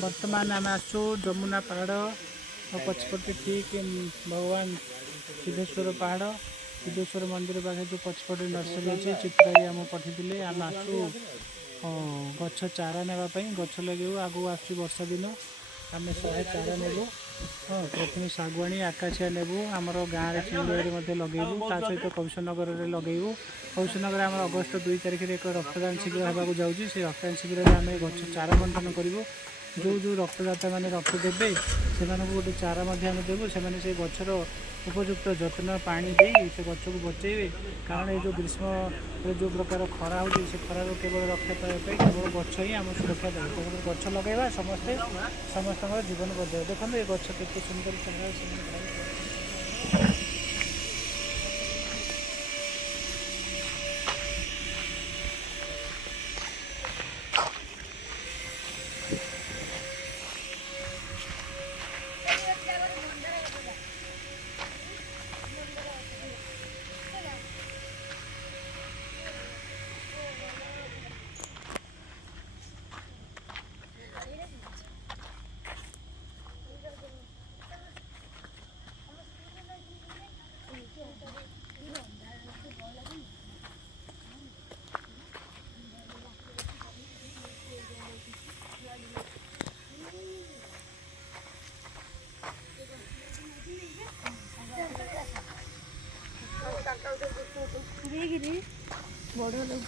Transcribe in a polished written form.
बर्तमान आम आसु जमुना पहाड़ और पछपटे ठीक भगवान सिद्धेश्वर पहाड़ सिद्धेश्वर मंदिर पाखे जो पछपटे नर्सरी अच्छे चित्राई आम पठे आम आसु गछ चारा नापी गछ लगे आगू आस वर्षा दिन आम 100 चारा नेबू हाँ प्रथम शागुआणी आकाशिया नेबू आमर गाँव में चिड़िया लगेबू ता सहित कौशनगर में लगेबू कौशनगर आम अगस्ट 2 तारिख में एक रक्तदान शिविर होगा जाऊँगी से रक्तदान शिविर में आम गछ चारा बंटन करूँ जो जो रक्तदाता मैंने रक्त देवे से गोटे चारा देवु से गचर उपयुक्त जत्न पानी दे से गच को बचेबे कारण ये जो ग्रीष्म जो प्रकार खरा हो खरार केवल रक्षा पाइबा केवल गच ही आम सुरक्षा देवे केवल गच लगेगा समस्ते समस्त जीवन बचाए देखो ये गच के सुंदर बड़ लोग